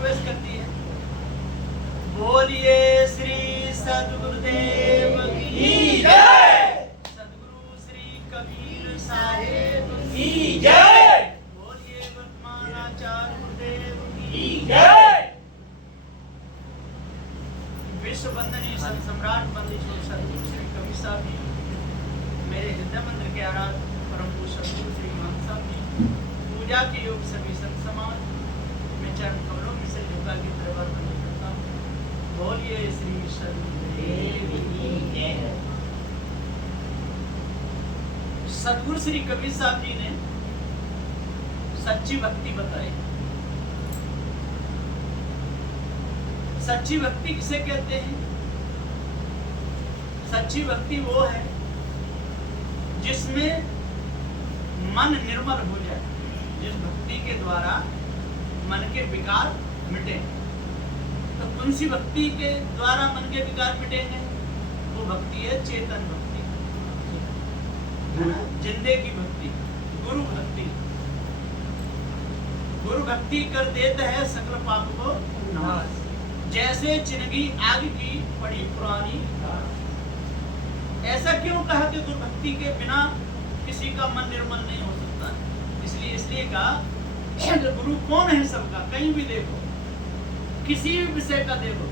प्रवेश करती है। बोलिए श्री सद्गुरुदेव की जय। सद्गुरु श्री कबीर साहेब की जय। बोलिए वर्तमान आचार्य गुरुदेव की जय। विश्व वंदनीय संत सम्राट वंदित सद्गुरु श्री कबीर साहब जी, मेरे हृदय मंदिर के आराध्य परम पूज्य सद्गुरु श्री महंत साहब जी, पूजा के योग सभी संत समाज, मैं चरण कमलों में से योगा की दरबार बंद करता हूँ। बोलिए श्री सद्गुरुदेव की जय। सद्गुरु श्री कबीर साहब जी ने सच्ची भक्ति बताई। सच्ची भक्ति किसे कहते हैं? सच्ची भक्ति वो है जिसमें मन निर्मल हो जाए, जिस भक्ति के द्वारा मन के विकार मिटे। तो कौन सी भक्ति के द्वारा मन के विकार मिटेंगे? वो भक्ति है चेतन भक्ति, जिंदे की भक्ति, गुरु भक्ति। गुरु भक्ति कर देता है सकल पाप को नाश, जैसे चिनगी आग की पड़ी पुरानी। ऐसा क्यों कहा कि गुरु भक्ति के बिना किसी का मन निर्मल नहीं हो सकता? इसलिए कहा गुरु कौन है सबका? कहीं भी देखो, किसी भी विषय का देखो,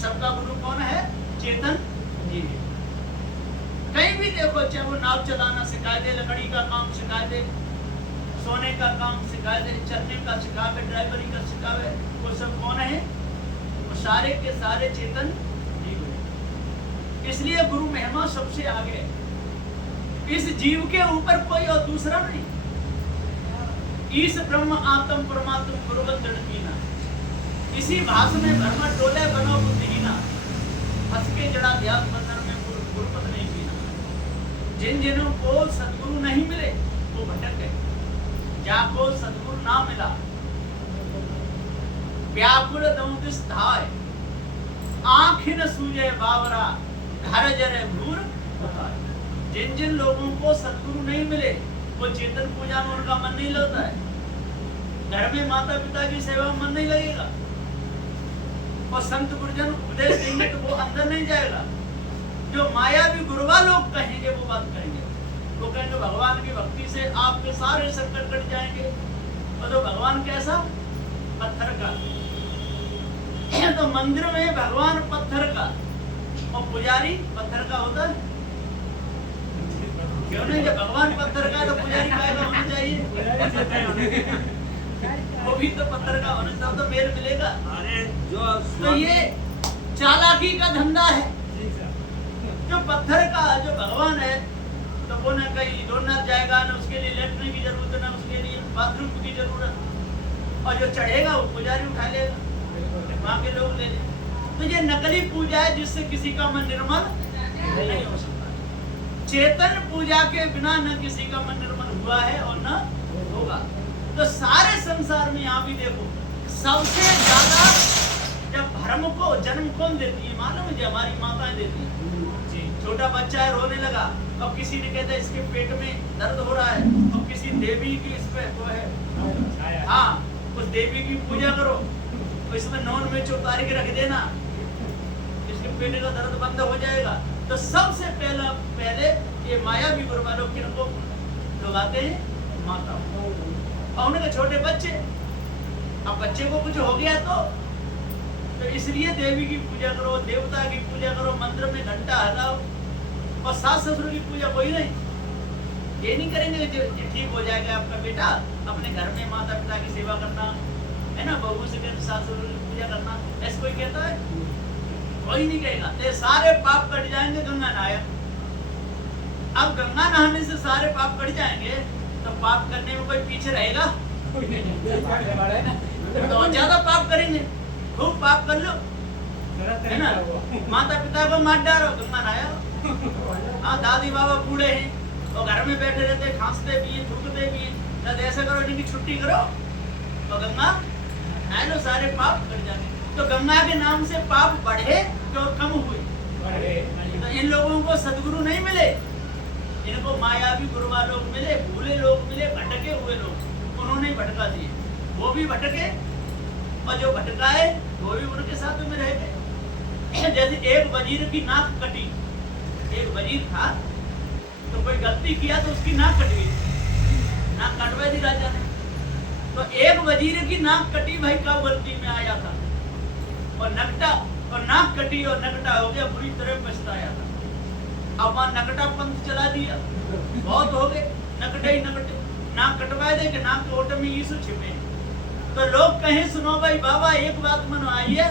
सबका गुरु कौन है? चेतन जी। कहीं भी देखो, चाहे वो नाव चलाना सिखा दे, लकड़ी का काम सिखा दे, सोने का काम सिखा दे, चलने का सिखावे, ड्राइवरी का सिखावे, वो सब कौन है? वो सारे के सारे चेतन जी हुए। इसलिए गुरु महिमा सबसे आगे। इस जीव के ऊपर कोई और दूसरा नहीं। ईश ब्रह्म आत्म परमात्म गुरुवत दृढ़। इसी भाष में भ्रम टोले बनो बुद्धिहीना, हंस के जड़ा ध्यान बंधन में गुरुपद नहीं पीना। जिन जिनों को सद्गुरु नहीं मिले वो भटक गए, जाको सद्गुरु ना मिला व्याकुल दौदिस धाय, आँख न सूझे बावरा घर जरे भूर। जिन जिन लोगों को सद्गुरु नहीं मिले वो चेतन पूजा में उनका मन नहीं लगता है, घर में माता पिता की सेवा में मन नहीं लगेगा, और संत गुरुजन उपदेश देंगे तो वो अंदर नहीं जाएगा। जो मायावी गुरुवा लोग कहेंगे वो बात कहेंगे, वो कहेंगे भगवान की भक्ति से आपके सारे संकट कट जाएंगे। और तो भगवान कैसा? पत्थर का। तो मंदिर में भगवान पत्थर का और पुजारी पत्थर का होता है क्यों नहीं? जब भगवान पत्थर का तो पुजारी का होना चाहिए, वो भी तो पत्थर का होना, तब तो मेल मिलेगा। तो ये चालाकी का धंधा है। जो पत्थर का जो भगवान है तो वो ना कहीं डोनर जाएगा, ना उसके लिए लेटने की जरूरत, ना उसके लिए बाथरूम की जरूरत, और जो चढ़ेगा वो पुजारी उठा लेगा, वहाँ के लोग ले लें। तो ये नकली पूजा है जिससे किसी का मन निर्मल नहीं हो सकता। चेतन पूजा के बिना न किसी का मन निर्मल हुआ है और न होगा। तो सारे संसार में यहाँ भी देखो, सबसे ज्यादा जब भ्रम को जन्म कौन देती है मालूम है? हमारी माताएं देती है। छोटा बच्चा है, रोने लगा, और किसी ने कहता है इसके पेट में दर्द हो रहा है, और किसी देवी की इस पे वो है, हाँ उस देवी की पूजा करो, तो इसमें नॉन वेज उतार के रख देना, इसके पेट का दर्द बंद हो जाएगा। तो सबसे पहले ये मायावी गुरुवा लोग किनको लोग आते हैं? माता। और उनके छोटे बच्चे, अब बच्चे को कुछ हो गया तो इसलिए देवी की पूजा करो, देवता की पूजा करो, मंत्र में घंटा हलाओ, और सास ससुर की पूजा कोई नहीं। ये नहीं करेंगे कि ठीक हो जाएगा आपका बेटा, अपने घर में माता पिता की सेवा करना है ना, बहू से सास ससुर की पूजा करना, ऐसा कोई कहता है? कोई नहीं कहेगा। ये सारे पाप कट जाएंगे गंगा नहाया। अब गंगा नहाने से सारे पाप कट जाएंगे तो पाप करने में कोई पीछे रहेगा? तो ज्यादा पाप करेंगे, खूब पाप कर लो, है ना। माता पिता को मार डालो, गंगा नहाया। हाँ, दादी बाबा बूढ़े हैं और घर में बैठे रहते, खांसते भी हैं, थूकते भी हैं, तो ऐसा करो इनकी छुट्टी करो तो गंगा नहा लो, सारे पाप कट जाएंगे। तो गंगा के नाम से पाप बढ़े तो कम हुए? तो इन लोगों को सदगुरु नहीं मिले, इनको मायावी गुरुवा लोग मिले, भूले लोग मिले, भटके हुए लोग, उन्होंने भटका दिए। वो भी भटके और जो भटकाए वो भी उनके साथ में रह गए। जैसे एक वजीर की नाक कटी, एक वजीर था तो कोई गलती किया तो उसकी नाक कट गई, नाक कटवा दी राजा ने। तो एक वजीर की नाक कटी, भाई कब गलती में आया था, और नकटा और नाक कटी और नकटा हो गया, बुरी तरह पछताया था। अब वहां नकटा पंथ चला दिया, बहुत हो गए नकटे ही नकटे, नाक कटवा दे कि नाक के ओट में यीशु छिपे। तो लोग कहें सुनो भाई बाबा एक बात मनवाइए,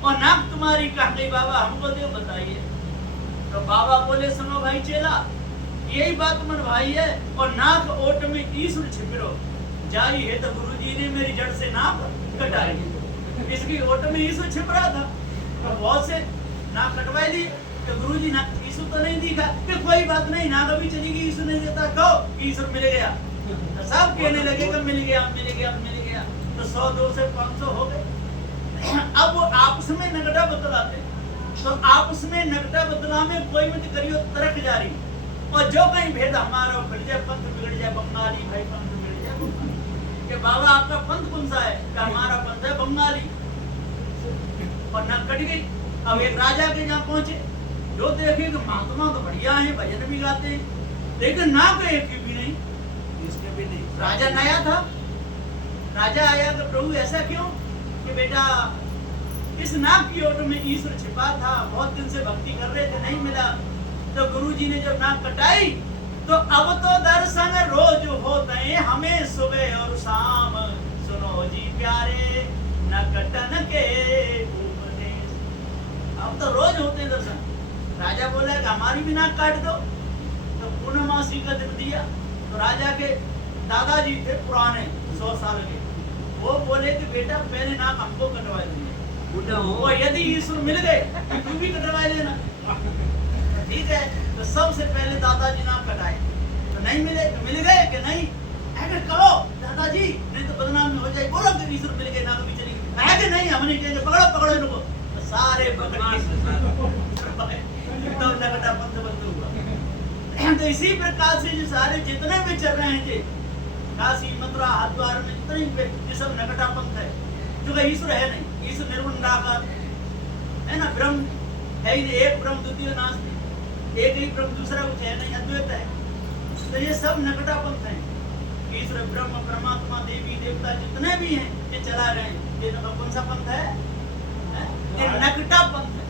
और नाक तुम्हारी कहाँ गई बाबा, हमको दे बताइए। तो बाबा बोले सुनो भाई चेला, यही बात मनवाई है, और नाक ओट में यीशु छिपरो जाई है। तो गुरुजी ने मेरी जड़ से नाक कटाई, इसकी ओट में यीशु छिप रहा था, तो बहुत से नाक कटवाई दी। तो गुरुजी ना यीशु तो नहीं दिखा, कि कोई बात नहीं, नाक अभी चली गई, यीशु नहीं देता, कहो यीशु मिल गया। तो सब कहने लगे कि मिल गया मिल गया मिल गया। तो 100 200 500 हो गए। अब वो आपस में नगटा बतलाते, तो आपस में नगटा बतला में कोई मत करियो तरक जारी, और जो कहीं भेद हमारा बिगड़ जाए, पंथ बिगड़ जाए, बंगाली भाई पंथ बिगड़ जाए, कि बाबा आपका पंथ कौन सा है, कि हमारा पंथ है बंगाली, और नाक कट गई। अब एक राजा के जहाँ पहुंचे, जो देखे कि महात्मा तो बढ़िया है, भजन भी गाते हैं, लेकिन नाक एक की भी नहीं, इसके भी नहीं। राजा नया था, राजा आया कि प्रभु ऐसा क्यों, कि बेटा इस नाक की ओट में ईश्वर छिपा था, बहुत दिन से भक्ति कर रहे थे, नहीं मिला। तो गुरुजी ने जब नाक कटाई, तो अब तो दर्शन रोज होते हैं हमें सुबह और शाम, सुनो जी प्यारे न कटन के उपदेश। अब तो रोज होते हैं दर्शन। राजा बोला कि हमारी भी नाक काट दो। तो पूर्णमासी का दिन दिया, तो राजा के दादाजी थे पुराने 100 साल के, वो बोले कि बेटा पहले नाक हमको कटवा दीजिए, वो यदि ईश्वर मिल गए तो तू भी कटवा लेना, ठीक है। तो सबसे पहले दादाजी नाक कटाए, तो नहीं मिले, तो मिल गए कि नहीं, अगर कहो दादाजी नहीं तो बदनाम हो जाए, बोलो कि ईश्वर मिल गए, नाक भी चली गई, है कि नहीं, हम नहीं कहेंगे पकड़ो पकड़ो इनको। तो सारे तो नगटा पंथ बंद हुआ। तो इसी प्रकार से जो सारे जितने भी चल रहे हैं, काशी मथुरा हरिद्वार में जितने भी, ये सब नगटा पंथ है, जो कि ईश्वर है नहीं, ईश्वर निर्गुण निराकार है ना, ब्रह्म है ही, एक ब्रह्म द्वितीय नास्ति, एक ही ब्रह्म दूसरा कुछ है नहीं, अद्वैत है। तो ये सब नगटा पंथ है, ईश्वर ब्रह्म परमात्मा देवी देवता जितने भी हैं ये चला रहे हैं। ये कौन सा पंथ है, ये नगटा पंथ है।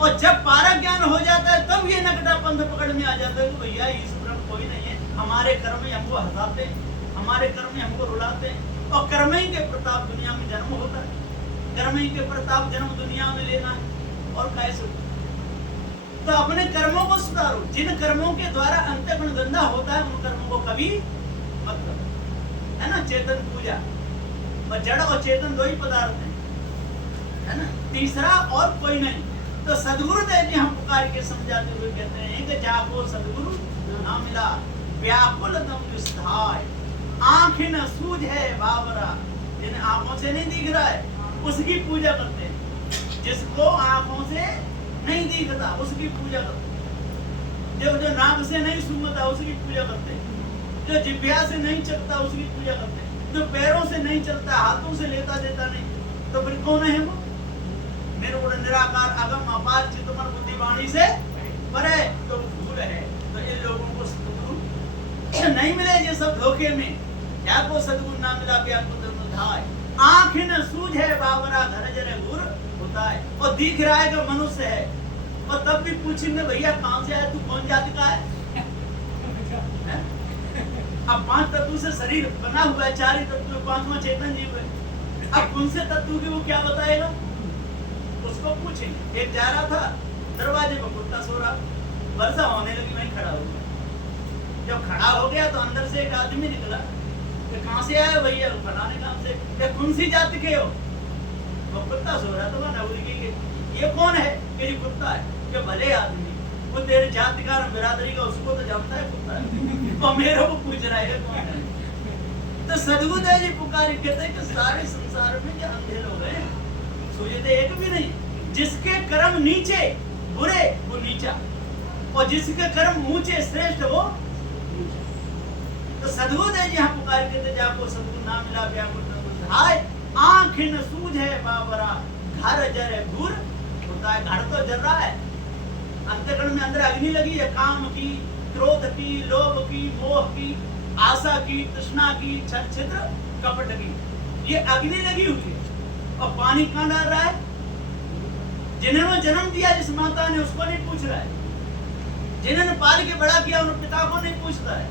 और जब पारक ज्ञान हो जाता है तब ये नगटा पंथ पकड़ में आ जाता है कि भैया इस ब्रह्म कोई नहीं है, हमारे कर्म ही हमको हंसाते हैं, हमारे कर्म ही हमको रुलाते हैं, और कर्म ही के प्रताप दुनिया में जन्म होता है, कर्म ही के प्रताप जन्म दुनिया में लेना है, और कैसे। तो अपने कर्मों को सुधारो, जिन कर्मों के द्वारा अंतःकरण गंदा होता है उन कर्मों को कभी मत करो, है ना। चेतन पूजा, और जड़ और चेतन दो ही पदार्थ है ना, तीसरा और कोई नहीं। तो सदगुरुदेव जी हम पुकार के समझाते हुए कहते हैं कि जाको सदगुरु ना मिला, व्याकुल दम विस्थाय, आंखें न सूझ है बाबरा, जिन आंखों से नहीं दिख रहा है उसकी पूजा करते हैं, जिसको आंखों से नहीं दिखता उसकी पूजा करते हैं, जो नाक से नहीं सूंघता उसकी पूजा करते हैं, जो जिह्वा से नहीं चलता उसकी पूजा करते हैं, जो पैरों से नहीं चलता, हाथों से लेता देता नहीं, तो फिर कौन है वो, मेरे को निराकार अगम अपार चितमन बुद्धिवाणी से परे, तो भूल है। तो इन लोगों को सदगुरु नहीं मिले, ये सब धोखे में, या को सदगुरु ना मिला क्या को धाय, आँख न सूझ है बाबरा घर जरे गुर होता है, और दिख रहा है कि मनुष्य है, और तब भी पूछेंगे भैया कहाँ से आया, तू कौन जाति का है? अब 5 तत्व से शरीर बना हुआ है, 4 ही तत्व, 5वां चेतन जीव है, अब कौन से तत्व की वो क्या बताएगा, उसको पूछेंगे। एक जा रहा था, दरवाजे पर कुत्ता सो रहा, वर्षा होने लगी, वहीं खड़ा हो गया। जब खड़ा हो गया तो अंदर से एक आदमी निकला, कि कहाँ से आया भैया, फलाने काम से, कि कौन सी जाति के हो, वो कुत्ता सो रहा था, नवरी की, ये कौन है, कि ये कुत्ता है, कि भले आदमी, वो तेरे जाति का बिरादरी का, उसको तो जानता है कुत्ता है, और मेरे को पूछ रहा है कौन है। तो सदगुरुदेव जी पुकार कहते हैं कि सारे संसार में क्या अंधे लोग हैं, सूझते एक भी नहीं, जिसके कर्म नीचे बुरे वो नीचा, और जिसके कर्म ऊंचे श्रेष्ठ वो ऊंचा। तो सदगुरुदेव जी यहाँ पुकार कहते, जाको सदगुरु ना मिला व्याकुल न बुझाए, आंख न सूझे बाबरा, घर जरे घूर। होता है घर तो जल रहा है, अंतःकरण में अंदर अग्नि लगी है, काम की, क्रोध की, लोभ की, मोह की, आशा की, तृष्णा की, छल छिद्र कपट की, ये अग्नि लगी हुई है। और पानी कहां डाल रहा है? जिन्होंने जन्म दिया जिस माता ने, उसको नहीं पूछ रहा है। जिन्होंने पाल के बड़ा किया उन पिता को नहीं पूछता है।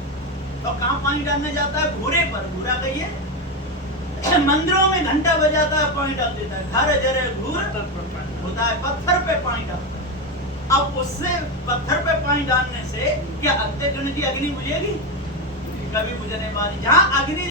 तो कहां पानी डालने जाता है? घूरे पर। घूरा कहिए, मंदिरों में घंटा बजाता है, पानी डाल देता है। घर जरे घूर होता है, पत्थर पे पानी डालता है। अब उससे पत्थर पे पानी डालने से क्या अंतःकरण की अग्नि बुझेगी? कभी बुझने वाली। जहां अग्नि